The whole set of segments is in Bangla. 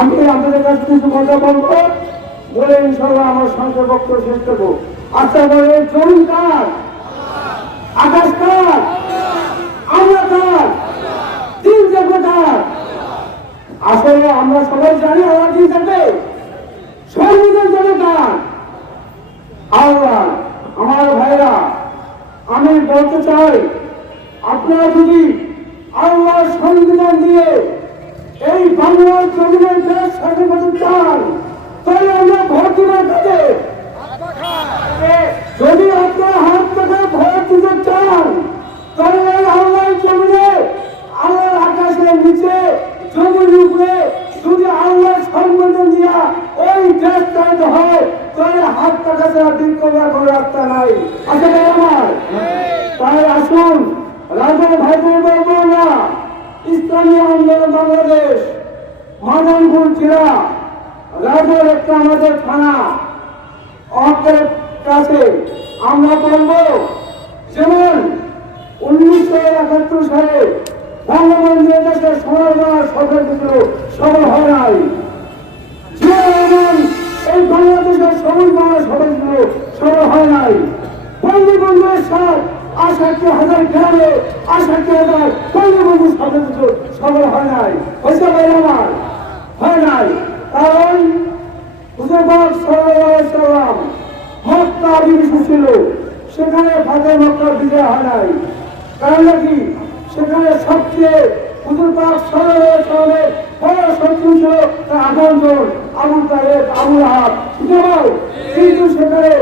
আমি আপনাদের কাছে কিছু কথা বলবো, বলে ইনশাল্লাহ আমার সংসদ বক্তব্য শেষ করবো। আচ্ছা বলে, জমিন কার? আকাশ কার? আমরা কার? তিন যাবো কার? আসলে আমরা সবাই জানি আল্লাহ কি থাকবে, সংবিধান যাবে কার? আল্লাহ। আমার ভাইরা, আমি বলতে চাই, আপনারা যদি আল্লাহর সংবিধান দিয়ে এই বাংলার জমিনের দেশ স্বাধীন করতে চান, তাহলে আমরা ভোট দিবার কাজে, যদি আপনারা হাত থেকে ভোট দিতে চান, তাহলে আল্লাহর জমিনে, আল্লাহর আকাশের নিচে, জমির উপরে যদি আল্লাহর সংবিধান দিয়া ওই দেশ চাইতে হয়, তাহলে হাত টাকা ছাড়া বিক্ষোভ করে রাস্তা নাই। আচ্ছা আমার তাই আসুন, রাজার ভাইদের বলবো না, ইসলামী আন্দোলন বাংলাদেশ মাদারপুর জেলা রাজার একটা আমাদের থানা অঙ্কের কাছে আমরা বলবো, যেমন 1971 সালে বঙ্গবন্ধু দেশের সোনার সফল ছিল, সফল হয় নাই। যেমন এই বাংলাদেশের সবুজ বাংলা সফল ছিল, সফল হয় নাই। বঙ্গবন্ধুর সাথ 68,000 গ্রামে 68,000 বঙ্গবন্ধু সফল ছিল, সফল হয় নাই। হয়েছে ভাই আমার? হয় নাই। কারণ হুজুর পাক সাল্লাল্লাহু আলাইহি ওয়াসাল্লাম মক্কা অধিবেশন ছিল, সেখানে ফাতে মক্কা বিজয় হয় নাই। কারণ কি? সেখানে সবচেয়ে হুজুর পাক সাল্লাল্লাহু আলাইহি ওয়াসাল্লামের বড় শত্রু ছিল তার আপনজন আবু তালেব, আবু লাহাব। কিন্তু সেখানে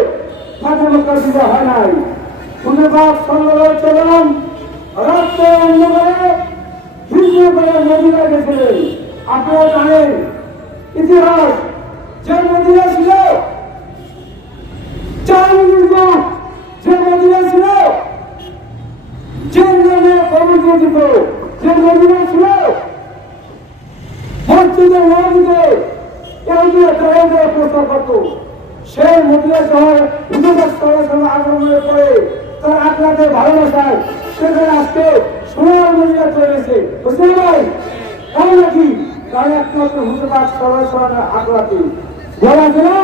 ফাতে মক্কা বিজয় হয় নাই। হুজুর পাক সাল্লাল্লাহু আলাইহি ওয়াসাল্লাম রাতে অন্ধকারে হিজরত করে মদিনা গেছিলেন। আপনারা জানেন ইতিহাস, যে মদিনা ছিল 4 যুগ, যে মদিনা ছিল যে নামে কবর দিত, যে মদিনা ছিল মসজিদের নবীতে প্রস্তাব করত, সেই মদিনা শহর হুজুর আগমনের পরে তার আখলাকে ভালোবাসায় সেখানে আজকে সোনার মদিনা চলে গেছে। বুঝতে ভাই? তাই নাকি? তার একমাত্র হুজুর পাক সাল্লাল্লাহু আলাইহি ওয়াসাল্লামের আখলাকে বলা আছে না,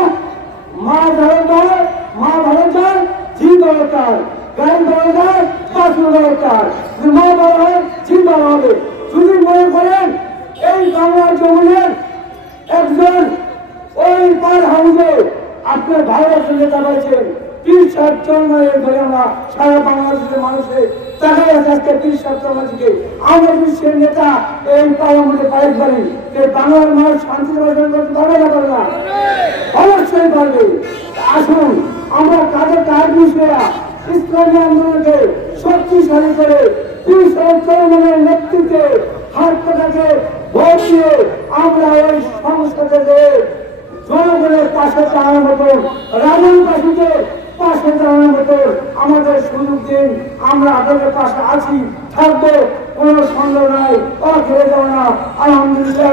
মা ভালো চায়, মা ভালো চায়, জি ভালো চায়, গান ভালো চায়, বাসুর ভালো চায়। মা ভালো হয়, জি ভালো হবে। যদি মনে করেন এই বাংলার জমিনের একজন ওই পার হাউসে আপনার ভালোবাসার নেতা পাইছেন, 30-60 জন ধরে আমরা সারা বাংলাদেশের মানুষে তাকাই আছে আজকে 30-60 জনের দিকে। আমরা বিশ্বের নেতা এই পাড়ার মধ্যে পাইতে পারি, বাংলার মানুষ শান্তি বজায় করতে পারবে না? পারবে না? অবশ্যই পারবে। আসুন আমরা কাজে কাজ বিষয়া ইসলামী আন্দোলনকে শক্তিশালী করে 30-60 নেতৃত্বে হাত পাতাকে ভোট দিয়ে আমরা ওই সংস্থাকে জনগণের পাশে দাঁড়ানোর মতো, রাজনীতির পাশে দাঁড়ানোর মতো আমাদের সুযোগ দিন। আমরা আপনাদের পাশে আছি, থাকবো, কোনো সন্দেহ নাই। খেলে যাবো না। আলহামদুলিল্লাহ।